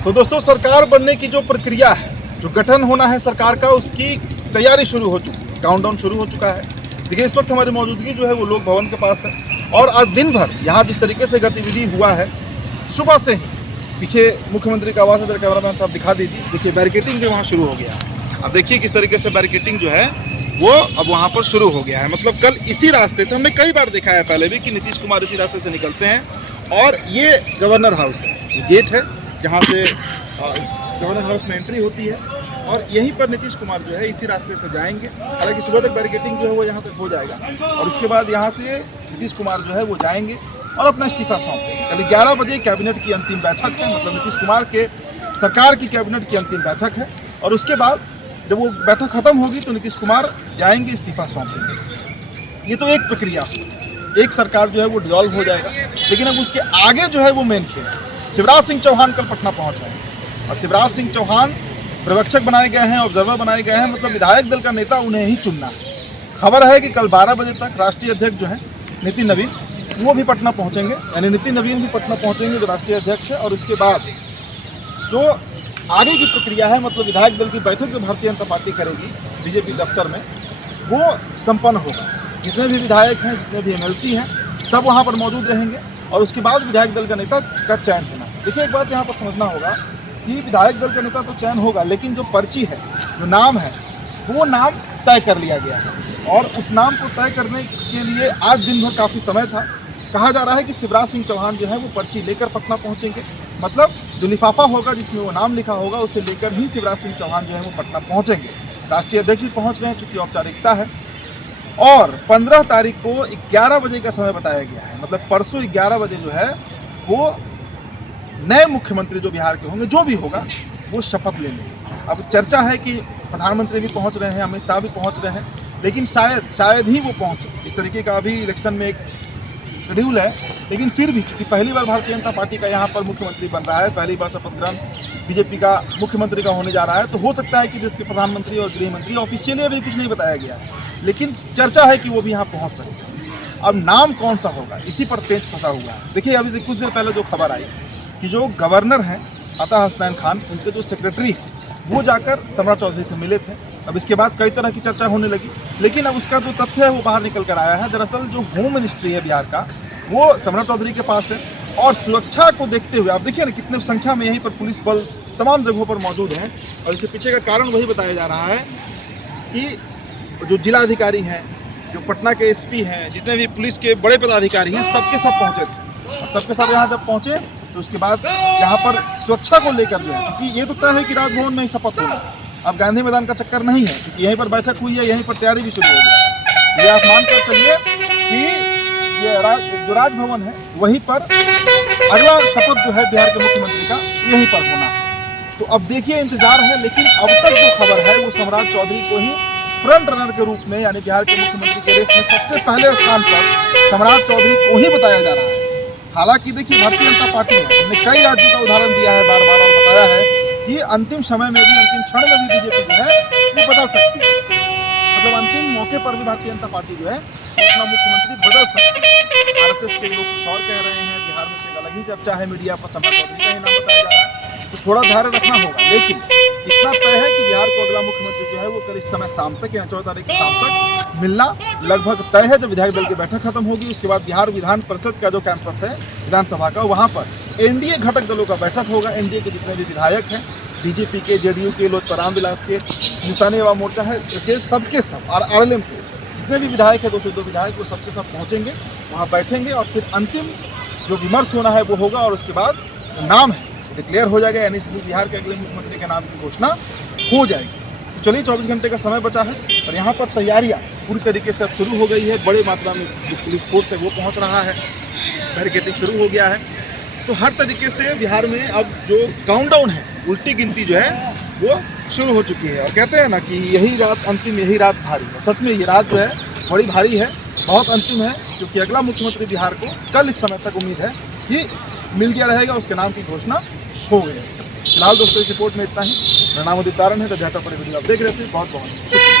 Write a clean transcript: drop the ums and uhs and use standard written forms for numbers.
तो दोस्तों, सरकार बनने की जो प्रक्रिया है, जो गठन होना है सरकार का, उसकी तैयारी शुरू हो चुकी है, काउंटडाउन शुरू हो चुका है। देखिए, इस वक्त हमारी मौजूदगी जो है वो लोक भवन के पास है और आज दिन भर यहाँ जिस तरीके से गतिविधि हुआ है, सुबह से ही पीछे मुख्यमंत्री का आवास है, कैमरामैन साहब दिखा दीजिए। देखिए, बैरिकेटिंग जो वहाँ शुरू हो गया है। अब देखिए किस तरीके से बैरिकेटिंग जो है वो अब वहाँ पर शुरू हो गया है। मतलब कल इसी रास्ते से हमने कई बार देखा है पहले भी कि नीतीश कुमार इसी रास्ते से निकलते हैं और ये गवर्नर हाउस है, ये गेट है जहाँ से गवर्नर हाउस में एंट्री होती है और यहीं पर नीतीश कुमार जो है इसी रास्ते से जाएंगे। हालांकि सुबह तक बैरिकेटिंग जो है वो यहाँ तक हो जाएगा और उसके बाद यहाँ से नीतीश कुमार जो है वो जाएंगे और अपना इस्तीफा सौंपेंगे। कल 11 बजे कैबिनेट की अंतिम बैठक है, मतलब नीतीश कुमार के सरकार की कैबिनेट की अंतिम बैठक है और उसके बाद जब वो बैठक खत्म होगी तो नीतीश कुमार जाएंगे, इस्तीफा सौंपेंगे। ये तो एक प्रक्रिया है, एक सरकार जो है वो डिसॉल्व हो जाएगा। लेकिन अब उसके आगे जो है वो मेन खेल, शिवराज सिंह चौहान कल पटना पहुंच रहे हैं और शिवराज सिंह चौहान पर्यवेक्षक बनाए गए हैं, ऑब्जर्वर बनाए गए हैं, मतलब विधायक दल का नेता उन्हें ही चुनना है। खबर है कि कल 12 बजे तक राष्ट्रीय अध्यक्ष जो है नितिन नवीन, वो भी पटना पहुंचेंगे, यानी नितिन नवीन भी पटना पहुंचेंगे जो राष्ट्रीय अध्यक्ष है। और उसके बाद जो आगे की प्रक्रिया है, मतलब विधायक दल की बैठक जो भारतीय जनता पार्टी करेगी बीजेपी दफ्तर में, वो संपन्न होगा। जितने भी विधायक हैं, जितने भी एमएलसी हैं, सब वहाँ पर मौजूद रहेंगे और उसके बाद विधायक दल का नेता का चयन होना। देखिए, एक बात यहाँ पर समझना होगा कि विधायक दल का नेता तो चयन होगा, लेकिन जो पर्ची है, जो नाम है, वो नाम तय कर लिया गया है और उस नाम को तय करने के लिए आज दिन भर काफ़ी समय था। कहा जा रहा है कि शिवराज सिंह चौहान जो है वो पर्ची लेकर पटना पहुंचेंगे, मतलब जो लिफाफा होगा जिसमें वो नाम लिखा होगा उसे लेकर ही शिवराज सिंह चौहान जो है वो पटना पहुंचेंगे। राष्ट्रीय अध्यक्ष भी पहुंच गए हैं चूँकि औपचारिकता है और 15 तारीख को 11 बजे का समय बताया गया है, मतलब परसों 11 बजे जो है वो नए मुख्यमंत्री जो बिहार के होंगे, जो भी होगा, वो शपथ ले लेंगे। अब चर्चा है कि प्रधानमंत्री भी पहुंच रहे हैं, अमित शाह भी पहुंच रहे हैं, लेकिन शायद ही वो पहुंचे। इस तरीके का अभी इलेक्शन में एक शेड्यूल है, लेकिन फिर भी चूँकि पहली बार भारतीय जनता पार्टी का यहाँ पर मुख्यमंत्री बन रहा है, पहली बार शपथ ग्रहण बीजेपी का मुख्यमंत्री का होने जा रहा है, तो हो सकता है कि देश के प्रधानमंत्री और गृह मंत्री, ऑफिशियली अभी कुछ नहीं बताया गया है, लेकिन चर्चा है कि वो भी यहाँ पहुँच सकते हैं। अब नाम कौन सा होगा, इसी पर पेंच फंसा हुआ है। देखिए, अभी से कुछ देर पहले जो खबर आई कि जो गवर्नर हैं अता हसनैन खान, उनके जो सेक्रेटरी हैं, वो जाकर सम्राट चौधरी से मिले थे। अब इसके बाद कई तरह की चर्चा होने लगी, लेकिन अब उसका जो तथ्य है वो बाहर निकल कर आया है। दरअसल जो होम मिनिस्ट्री है बिहार का, वो सम्राट चौधरी के पास है और सुरक्षा को देखते हुए आप देखिए ना कितने संख्या में यहीं पर पुलिस बल तमाम जगहों पर मौजूद हैं। और इसके पीछे का कारण वही बताया जा रहा है कि जो जिलाधिकारी हैं, जो पटना के एसपी हैं, जितने भी पुलिस के बड़े पदाधिकारी हैं, सबके सब पहुँचे थे और सबके सब यहाँ जब पहुँचे तो उसके बाद यहाँ पर सुरक्षा को लेकर जो है, क्योंकि ये तो तय है कि राजभवन में ही शपथ होगा, अब गांधी मैदान का चक्कर नहीं है, क्योंकि यहीं पर बैठक हुई है, यहीं पर तैयारी भी शुरू हो गई है। ये आप मान कर चलिए कि ये जो राजभवन है वहीं पर अगला शपथ जो है बिहार के मुख्यमंत्री का यहीं पर होना है। तो अब देखिए, इंतजार है, लेकिन अब तक जो खबर है वो सम्राट चौधरी को ही फ्रंट रनर के रूप में, यानी बिहार के मुख्यमंत्री के रेस में सबसे पहले स्थान पर सम्राट चौधरी को ही बताया जा रहा है। हालांकि देखिए, भारतीय जनता पार्टी है, हमने कई राज्यों का उदाहरण दिया है, बार बार और बताया है कि अंतिम समय में भी, अंतिम क्षण में भी बीजेपी जो है वो बदल सकती है, मतलब अंतिम मौके पर भी भारतीय जनता पार्टी जो है अपना मुख्यमंत्री बदल सकती है। आरएसएस के लोग कुछ और कह रहे हैं, बिहार में तो एक अलग ही चर्चा है, मीडिया पर सम्राट चौधरी का ही नाम बताया जा रहा है, तो थोड़ा धैर्य रखना होगा। लेकिन इतना तय है कि बिहार को अगला मुख्यमंत्री जो है वो कल इस समय शाम तक, या 14 तारीख की शाम तक मिलना लगभग तय है। जब विधायक दल की बैठक खत्म होगी उसके बाद बिहार विधान परिषद का जो कैंपस है विधानसभा का, वहाँ पर एनडीए घटक दलों का बैठक होगा। एनडीए के जितने भी विधायक हैं, बीजेपी के, जेडीयू के, लोजपा रामविलास के, हिंदुस्तानी अवाम मोर्चा है के, सबके सब, और आरएलएम के जितने भी विधायक है, 202 विधायक, वो सबके सब पहुँचेंगे, वहाँ बैठेंगे और फिर अंतिम जो विमर्श होना है वो होगा और उसके बाद जो नाम है डिक्लेयर हो जाएगा, यानी बिहार के अगले मुख्यमंत्री के नाम की घोषणा हो जाएगी। तो चलिए, 24 घंटे का समय बचा है और यहाँ पर तैयारियाँ पूरी तरीके से अब शुरू हो गई है। बड़े मात्रा में जो पुलिस फोर्स है वो पहुँच रहा है, बैरिकेडिंग शुरू हो गया है। तो हर तरीके से बिहार में अब जो काउंटडाउन है, उल्टी गिनती जो है वो शुरू हो चुकी है। और कहते हैं ना कि यही रात अंतिम, यही रात भारी है। सच में ये रात जो है बड़ी भारी है, बहुत अंतिम है, क्योंकि अगला मुख्यमंत्री बिहार को कल इस समय तक उम्मीद है कि मिल गया रहेगा, उसके नाम की घोषणा हो गई है। फिलहाल दोस्तों, इस रिपोर्ट में इतना ही। मेरा नाम उदित तारण है, तो डाटा पर वीडियो आप देख रहे थे। बहुत बहुत शुक्रिया।